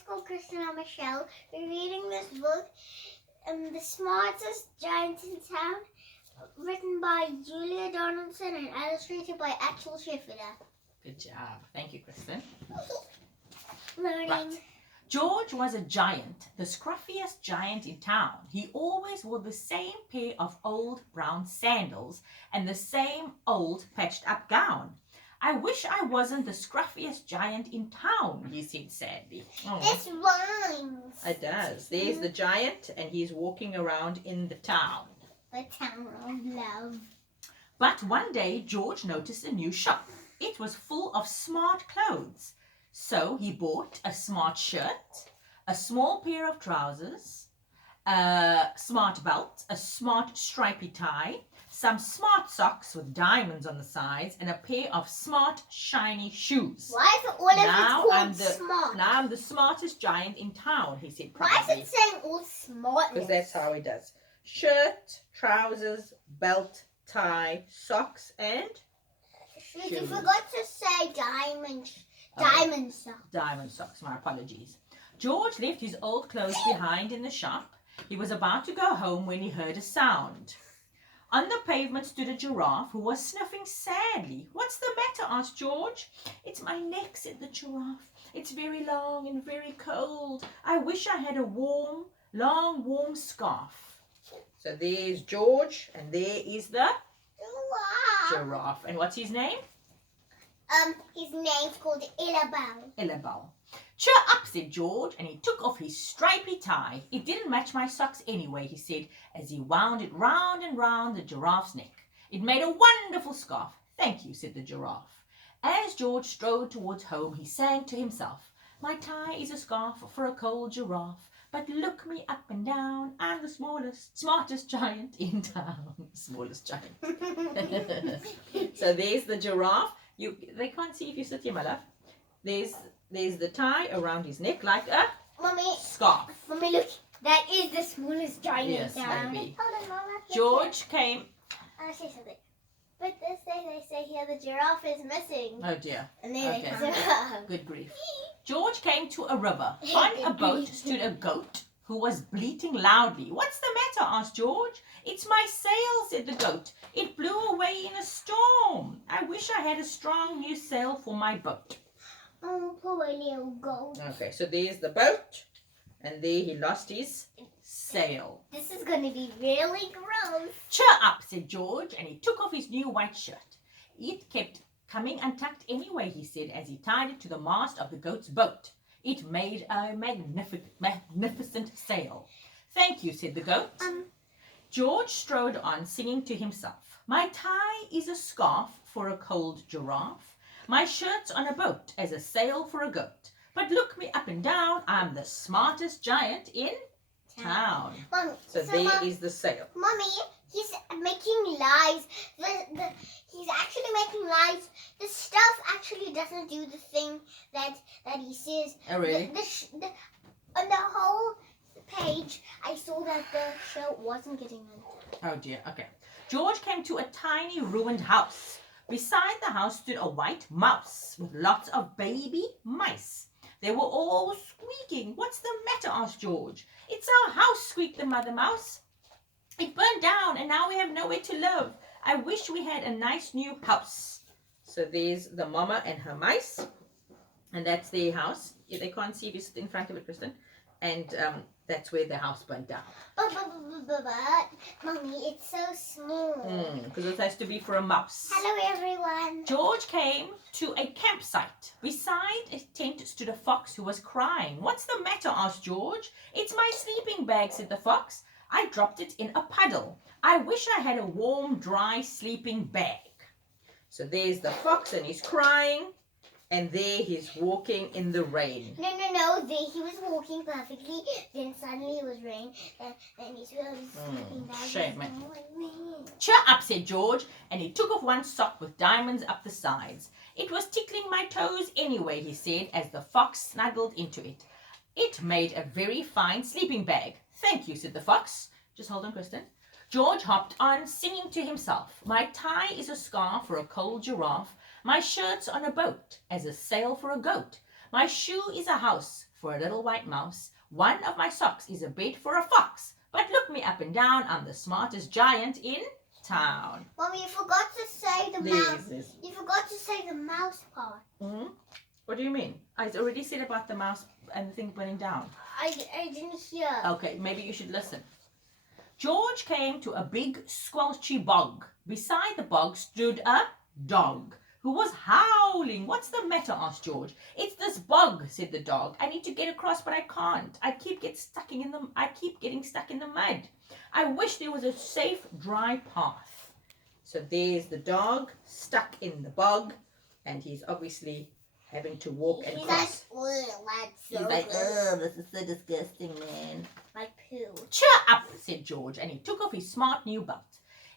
name's called Christina Michelle. We're reading this book, The Smartest Giant in Town, written by Julia Donaldson and illustrated by Axel Scheffler. Good job. Thank you, Kristen. Learning. Right. George was a giant, the scruffiest giant in town. He always wore the same pair of old brown sandals and the same old patched-up gown. I wish I wasn't the scruffiest giant in town, he said sadly. Oh. This rhymes. It does. There's the giant, and he's walking around in the town. The town of love. But one day, George noticed a new shop. It was full of smart clothes. So he bought a smart shirt, a small pair of trousers, a smart belt, a smart stripy tie, some smart socks with diamonds on the sides, and a pair of smart shiny shoes. Why is all of it called smart? Now I'm the smartest giant in town, he said proudly. Why is it saying all smartness? Because that's how he does. Shirt, trousers, belt, tie, socks, and shoes. You forgot to say diamond socks. Diamond socks, my apologies. George left his old clothes behind in the shop. He was about to go home when he heard a sound. On the pavement stood a giraffe who was sniffing sadly. "What's the matter?" asked George. "It's my neck," said the giraffe. "It's very long and very cold. I wish I had a long, warm scarf." So there's George, and there is the giraffe. And what's his name? His name's called Illabelle. "Cheer up," said George, and he took off his stripy tie. "It didn't match my socks anyway," he said, as he wound it round and round the giraffe's neck. "It made a wonderful scarf." "Thank you," said the giraffe. As George strode towards home, he sang to himself, "My tie is a scarf for a cold giraffe, but look me up and down, I'm the smartest giant in town." Smallest giant. So there's the giraffe. They can't see if you sit here, my love. There's the tie around his neck like a scarf. Mommy, look. That is the smallest giant Yes, in town. maybe. Hold on, Mama. George came... I'll say something. But they say here the giraffe is missing. Oh dear. And then Okay. they come. Good grief. George came to a river. On a boat stood a goat who was bleating loudly. "What's the matter?" asked George. "It's my sail," said the goat. "It blew away in a storm. I wish I had a strong new sail for my boat." Oh, poor little goat. Okay, so there's the boat, and there he lost his sail. This is going to be really gross. "Cheer up," said George, and he took off his new white shirt. "It kept coming untucked anyway," he said, as he tied it to the mast of the goat's boat. "It made a magnificent sail." "Thank you," said the goat. George strode on, singing to himself, "My tie is a scarf for a cold giraffe. My shirt's on a boat as a sail for a goat. But look me up and down, I'm the smartest giant in town." Mommy, So there is the sail. Mommy, he's making lies. He's actually making lies. The stuff actually doesn't do the thing that he says. Oh, really? On the whole page, I saw that the show wasn't getting on. Oh dear, okay. George came to a tiny ruined house. Beside the house stood a white mouse with lots of baby mice. They were all squeaking. "What's the matter?" asked George. "It's our house," squeaked the mother mouse. "It burned down and now we have nowhere to live. I wish we had a nice new house." So there's the mama and her mice. And that's their house. They can't see if you sit in front of it, Kristen. And that's where the house burnt down. But, Mommy, it's so small. Because it has to be for a mouse. Hello, everyone. George came to a campsite. Beside a tent stood a fox who was crying. "What's the matter?" asked George. "It's my sleeping bag," said the fox. "I dropped it in a puddle. I wish I had a warm, dry sleeping bag." So there's the fox and he's crying. And there he's walking in the rain. No. There he was walking perfectly. Then suddenly it was rain. And he was sleeping bag. Shame, man. "Cheer up," said George, and he took off one sock with diamonds up the sides. "It was tickling my toes anyway," he said, as the fox snuggled into it. "It made a very fine sleeping bag." "Thank you," said the fox. Just hold on, Kristen. George hopped on, singing to himself, "My tie is a scarf for a cold giraffe. My shirt's on a boat as a sail for a goat. My shoe is a house for a little white mouse. One of my socks is a bed for a fox. But look me up and down, I'm the smartest giant in town. Mommy, you forgot to say the mouse. This. You forgot to say the mouse part. Mm-hmm. What do you mean? I already said about the mouse and the thing burning down. I didn't hear. Okay, maybe you should listen. George came to a big squelchy bog. Beside the bog stood a dog who was howling. What's the matter? Asked George. It's this bog, said the dog. I need to get across, but I can't. I keep getting stuck in the mud. I wish there was a safe, dry path. So there's the dog stuck in the bog, and he's obviously having to walk and cross. He's like, oh, this is so disgusting, man. Like poo. Cheer up, said George, and he took off his smart new belt.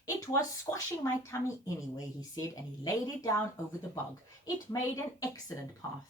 It was squashing my tummy anyway, he said, and he laid it down over the bog. It made an excellent path.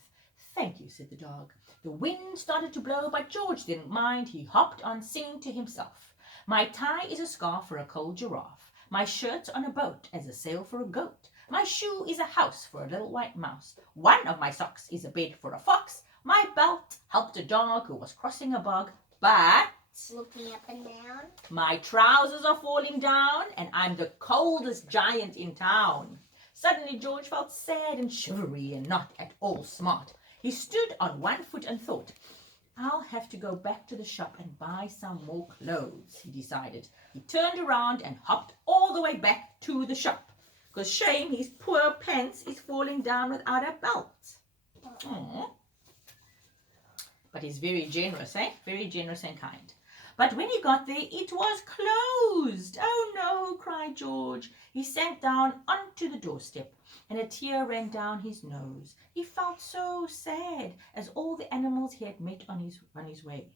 Thank you, said the dog. The wind started to blow, but George didn't mind. He hopped on, singing to himself. My tie is a scarf for a cold giraffe. My shirt's on a boat as a sail for a goat. My shoe is a house for a little white mouse. One of my socks is a bed for a fox. My belt helped a dog who was crossing a bog, but Look me up and down. my trousers are falling down, and I'm the coldest giant in town. Suddenly George felt sad and shivery and not at all smart. He stood on one foot and thought, I'll have to go back to the shop and buy some more clothes, he decided. He turned around and hopped all the way back to the shop. Because shame, his poor pants is falling down without a belt. Aww. But he's very generous, eh? Very generous and kind. But when he got there, it was closed. Oh no, cried George. He sank down onto the doorstep, and a tear ran down his nose. He felt so sad, as all the animals he had met on his way.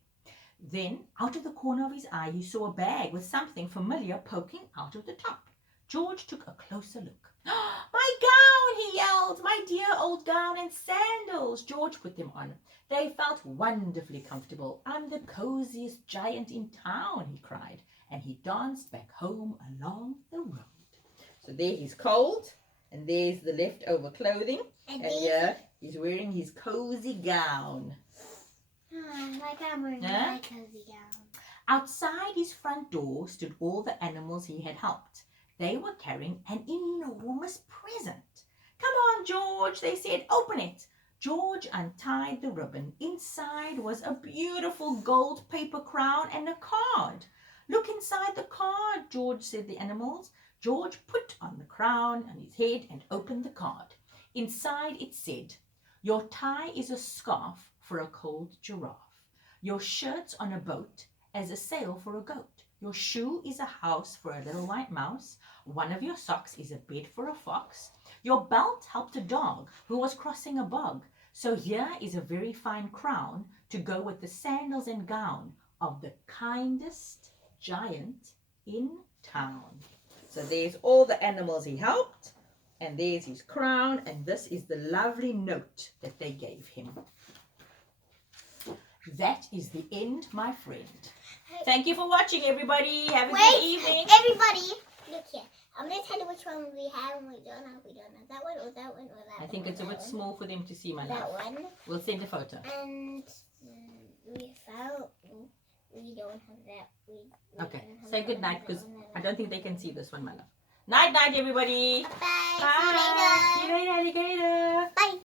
Then, out of the corner of his eye, he saw a bag with something familiar poking out of the top. George took a closer look. My gown, he yelled, my dear old gown and sandals. George put them on. They felt wonderfully comfortable. I'm the coziest giant in town, he cried, and he danced back home along the road. So there he's cold, and there's the leftover clothing, and here he's wearing his cozy gown. Like I'm wearing my cozy gown. Outside his front door stood all the animals he had helped. They were carrying an enormous present. Come on, George, they said, open it. George untied the ribbon. Inside was a beautiful gold paper crown and a card. Look inside the card, George, said the animals. George put on the crown on his head and opened the card. Inside it said, your tie is a scarf for a cold giraffe. Your shirt's on a boat as a sail for a goat. Your shoe is a house for a little white mouse. One of your socks is a bed for a fox. Your belt helped a dog who was crossing a bog. So here is a very fine crown to go with the sandals and gown of the kindest giant in town. So there's all the animals he helped, and there's his crown, and this is the lovely note that they gave him. That is the end, my friend. Thank you for watching, everybody. Have a good evening. Everybody, look here. I'm going to tell you which one we have and we don't have. We don't have that one or that one or that one. I think it's a bit small for them to see, my love. That one. We'll send a photo. And we found we don't have that. Okay. Say good night, because I don't think they can see this one, my love. Night, night, everybody. Bye. Bye. See you later. See you later, alligator. Bye.